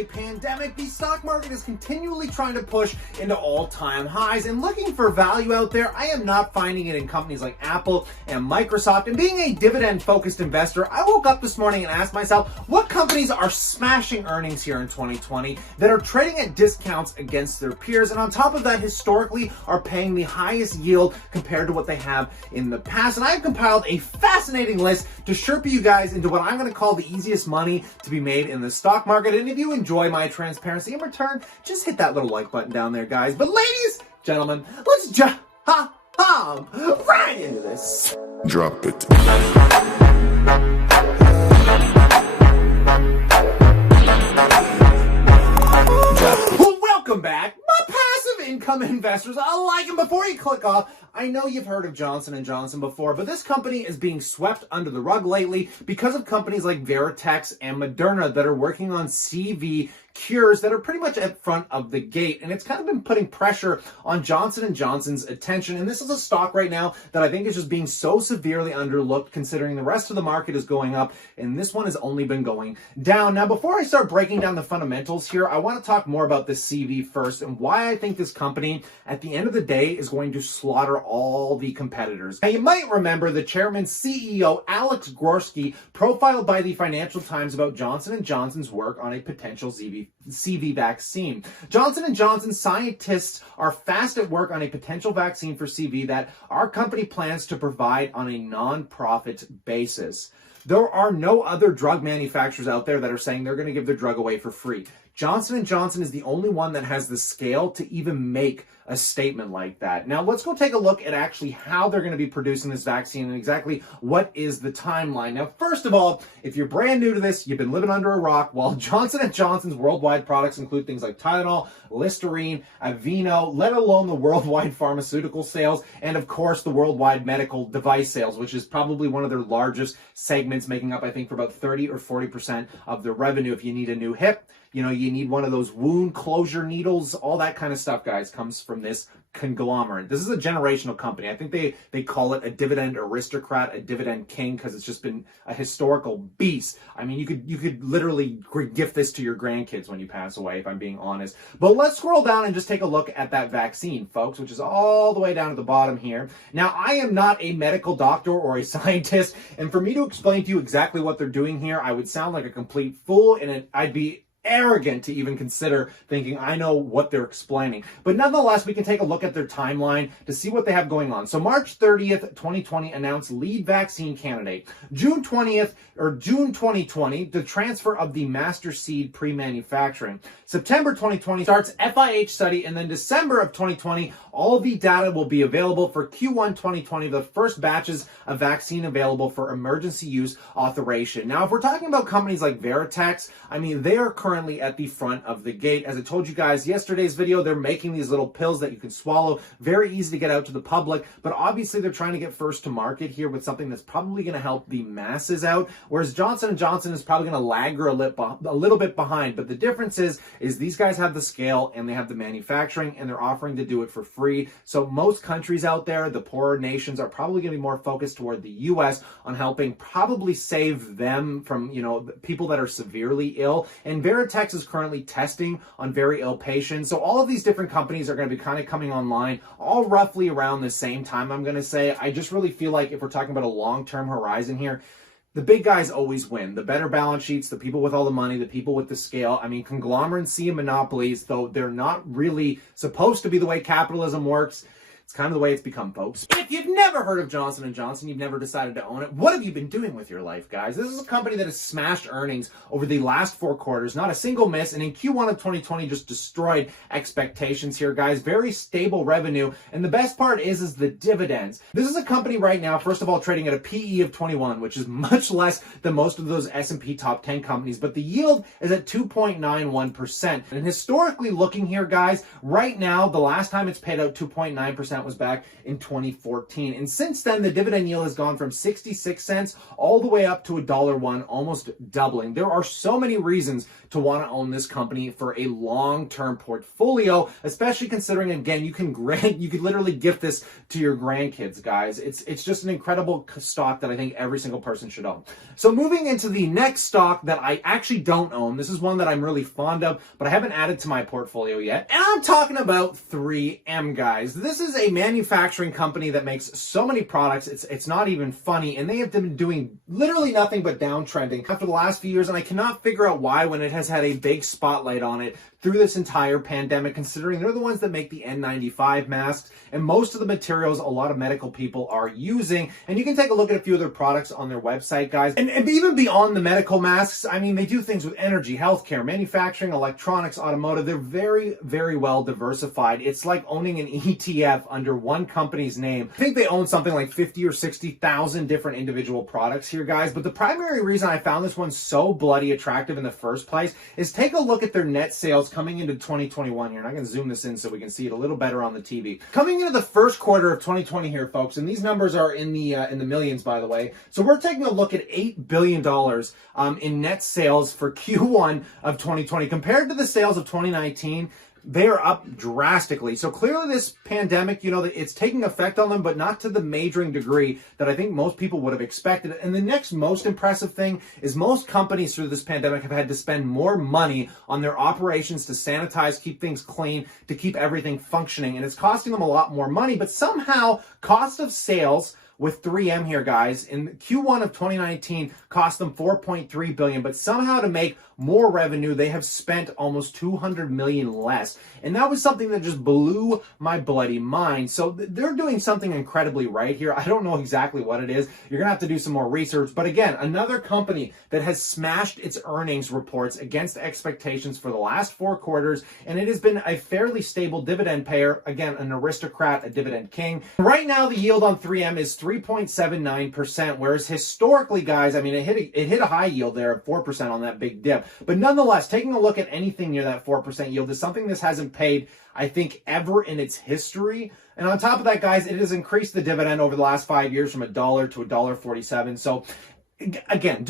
a pandemic, the stock market is continually trying to push into all-time highs, and looking for value out there, I am not finding it in companies like Apple and Microsoft. And being a dividend-focused investor, I woke up this morning and asked myself, what companies are smashing earnings here in 2020 that are trading at discounts against their peers, and on top of that, historically, are paying the highest yield compared to what they have in the past? And I've compiled a fascinating list to Sherpa you guys into what I'm going to call the easiest money to be made in the stock market. And if you enjoy my transparency in return, just hit that little like button down there, guys. But ladies, gentlemen, let's jump right into this. Drop it. Well, welcome back, my passive income investors alike. And before you click off, I know you've heard of Johnson & Johnson before, but this company is being swept under the rug lately because of companies like Veritex and Moderna that are working on CV cures that are pretty much at front of the gate, and it's kind of been putting pressure on Johnson & Johnson's attention. And this is a stock right now that I think is just being so severely underlooked considering the rest of the market is going up, and this one has only been going down. Now, before I start breaking down the fundamentals here, I want to talk more about this CV first and why I think this company, at the end of the day, is going to slaughter all the competitors. Now, you might remember the chairman CEO, Alex Gorski, profiled by the Financial Times about Johnson & Johnson's work on a potential CV vaccine. Johnson & Johnson scientists are fast at work on a potential vaccine for CV that our company plans to provide on a non-profit basis. There are no other drug manufacturers out there that are saying they're going to give their drug away for free. Johnson & Johnson is the only one that has the scale to even make a statement like that. Now, let's go take a look at actually how they're going to be producing this vaccine and exactly what is the timeline. Now, first of all, if you're brand new to this, you've been living under a rock. While Johnson & Johnson's worldwide products include things like Tylenol, Listerine, Aveeno, let alone the worldwide pharmaceutical sales, and of course, the worldwide medical device sales, which is probably one of their largest segments, making up, I think, for about 30 or 40% of their revenue. If you need a new hip, you need one of those wound closure needles, all that kind of stuff, guys, comes from this conglomerate. This is a generational company. I think they call it a dividend aristocrat, a dividend king, because it's just been a historical beast. I mean, you could literally gift this to your grandkids when you pass away, if I'm being honest. But let's scroll down and just take a look at that vaccine, folks, which is all the way down at the bottom here. Now, I am not a medical doctor or a scientist, and for me to explain to you exactly what they're doing here, I would sound like a complete fool, and I'd be arrogant to even consider thinking I know what they're explaining. But nonetheless, we can take a look at their timeline to see what they have going on. So March 30th, 2020 announced lead vaccine candidate. June 2020, the transfer of the master seed pre-manufacturing. September 2020 starts FIH study, and then December of 2020, all of the data will be available for Q1 2020, the first batches of vaccine available for emergency use authorization. Now, if we're talking about companies like Veritex, I mean, they are currently at the front of the gate. As I told you guys yesterday's video, they're making these little pills that you can swallow, very easy to get out to the public, but obviously they're trying to get first to market here with something that's probably going to help the masses out, whereas Johnson & Johnson is probably going to lag a little bit behind. But the difference is these guys have the scale and they have the manufacturing, and they're offering to do it for free. So most countries out there, the poorer nations, are probably going to be more focused toward the US on helping probably save them from, people that are severely ill. And Veritex is currently testing on very ill patients. So all of these different companies are going to be kind of coming online all roughly around the same time, I'm going to say. I just really feel like if we're talking about a long-term horizon here, the big guys always win. The better balance sheets, the people with all the money, the people with the scale. I mean, conglomerates see monopolies, though they're not really supposed to be the way capitalism works. It's kind of the way it's become, folks. If you've never heard of Johnson & Johnson, you've never decided to own it, what have you been doing with your life, guys? This is a company that has smashed earnings over the last 4 quarters, not a single miss, and in Q1 of 2020 just destroyed expectations here, guys. Very stable revenue, and the best part is the dividends. This is a company right now, first of all, trading at a PE of 21, which is much less than most of those S&P top 10 companies, but the yield is at 2.91%. And historically looking here, guys, right now, the last time it's paid out 2.9% that was back in 2014. And since then, the dividend yield has gone from 66 cents all the way up to $1.01, almost doubling. There are so many reasons to want to own this company for a long-term portfolio, especially considering, again, you could literally gift this to your grandkids, guys. It's just an incredible stock that I think every single person should own. So moving into the next stock that I actually don't own, this is one that I'm really fond of, but I haven't added to my portfolio yet. And I'm talking about 3M, guys. This is a manufacturing company that makes so many products, it's not even funny, and they have been doing literally nothing but downtrending after the last few years, and I cannot figure out why when it has had a big spotlight on it through this entire pandemic, considering they're the ones that make the N95 masks and most of the materials a lot of medical people are using. And you can take a look at a few of their products on their website, guys. And even beyond the medical masks, I mean, they do things with energy, healthcare, manufacturing, electronics, automotive. They're very, very well diversified. It's like owning an ETF under one company's name. I think they own something like 50 or 60,000 different individual products here, guys. But the primary reason I found this one so bloody attractive in the first place is take a look at their net sales coming into 2021 here. And I can zoom this in so we can see it a little better on the TV. Coming into the first quarter of 2020 here, folks, and these numbers are in the millions, by the way. So we're taking a look at $8 billion in net sales for Q1 of 2020 compared to the sales of 2019. They are up drastically. So clearly this pandemic, it's taking effect on them, but not to the majoring degree that I think most people would have expected. And the next most impressive thing is most companies through this pandemic have had to spend more money on their operations to sanitize, keep things clean, to keep everything functioning. And it's costing them a lot more money, but somehow cost of sales with 3M here, guys, in Q1 of 2019 cost them $4.3 billion, but somehow to make more revenue, they have spent almost $200 million less. And that was something that just blew my bloody mind. So they're doing something incredibly right here. I don't know exactly what it is. You're gonna have to do some more research. But again, another company that has smashed its earnings reports against expectations for the last 4 quarters, and it has been a fairly stable dividend payer. Again, an aristocrat, a dividend king. Right now, the yield on 3M is 3.79%, whereas historically, guys, I mean, it hit a high yield there of 4% on that big dip. But nonetheless, taking a look at anything near that 4% yield is something this hasn't paid, I think, ever in its history. And on top of that, guys, it has increased the dividend over the last 5 years from $1 to $1.47. So again,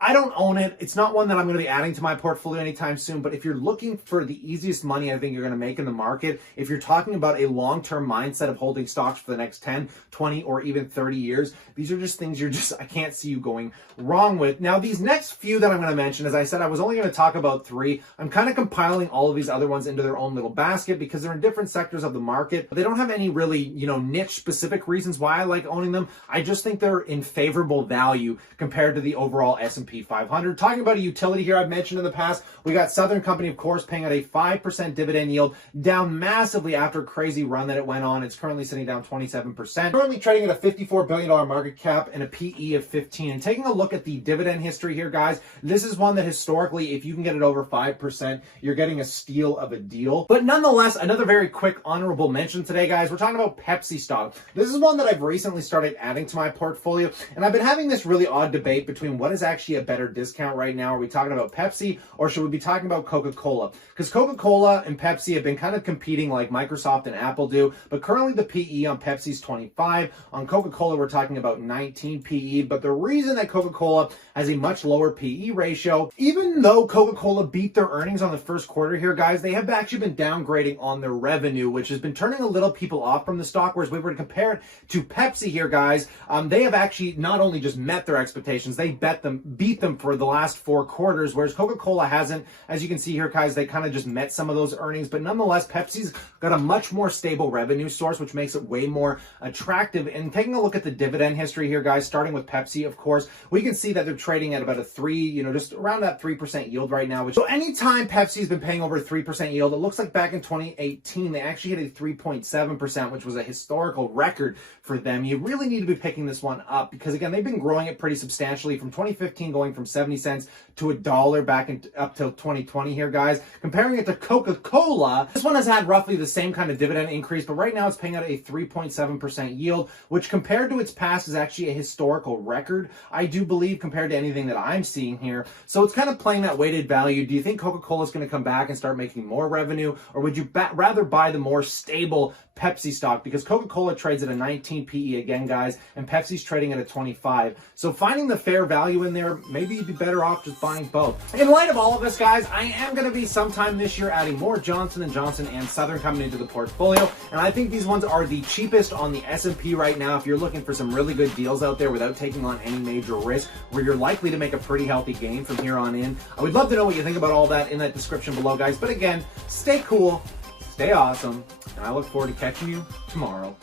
I don't own it. It's not one that I'm going to be adding to my portfolio anytime soon. But if you're looking for the easiest money I think you're going to make in the market, if you're talking about a long-term mindset of holding stocks for the next 10, 20, or even 30 years, these are just things I can't see you going wrong with. Now, these next few that I'm going to mention, as I said, I was only going to talk about 3. I'm kind of compiling all of these other ones into their own little basket because they're in different sectors of the market. They don't have any really, niche specific reasons why I like owning them. I just think they're in favorable value compared to the overall S&P 500. Talking about a utility here I've mentioned in the past, we got Southern Company, of course, paying out a 5% dividend yield, down massively after a crazy run that it went on. It's currently sitting down 27%. Currently trading at a $54 billion market cap and a PE of 15. And taking a look at the dividend history here, guys, this is one that historically, if you can get it over 5%, you're getting a steal of a deal. But nonetheless, another very quick honorable mention today, guys. We're talking about Pepsi Stock. This is one that I've recently started adding to my portfolio, and I've been having this really odd debate between what is actually a better discount right now. Are we talking about Pepsi or should we be talking about Coca-Cola? Because Coca-Cola and Pepsi have been kind of competing like Microsoft and Apple do, but currently the PE on Pepsi is 25. On Coca-Cola, we're talking about 19 PE, but the reason that Coca-Cola has a much lower PE ratio, even though Coca-Cola beat their earnings on the first quarter here, guys, they have actually been downgrading on their revenue, which has been turning a little people off from the stock, whereas we were to compare it to Pepsi here, guys, they have actually not only just met their expectations, they beat them for the last 4 quarters, whereas Coca-Cola hasn't. As you can see here, guys, they kind of just met some of those earnings, but nonetheless, Pepsi's got a much more stable revenue source, which makes it way more attractive. And taking a look at the dividend history here, guys, starting with Pepsi, of course, we can see that they're trading at about a 3, just around that 3% yield right now. So anytime Pepsi's been paying over 3% yield, it looks like back in 2018, they actually hit a 3.7%, which was a historical record for them. You really need to be picking this one up because, again, they've been growing it pretty substantially from 2015 going from 70 cents to $1 back up till 2020 here, guys. Comparing it to Coca-Cola, this one has had roughly the same kind of dividend increase, but right now it's paying out a 3.7% yield, which compared to its past is actually a historical record, I do believe, compared to anything that I'm seeing here. So it's kind of playing that weighted value. Do you think Coca-Cola is going to come back and start making more revenue, or would you rather buy the more stable Pepsi Stock, because Coca-Cola trades at a 19 PE again, guys, and Pepsi's trading at a 25. So finding the fair value in there, maybe you'd be better off just buying both. In light of all of this, guys, I am going to be sometime this year adding more Johnson & Johnson and Southern coming into the portfolio, and I think these ones are the cheapest on the S&P right now if you're looking for some really good deals out there without taking on any major risk, where you're likely to make a pretty healthy gain from here on in. I would love to know what you think about all that in that description below, guys. But again, stay cool, stay awesome, and I look forward to catching you tomorrow.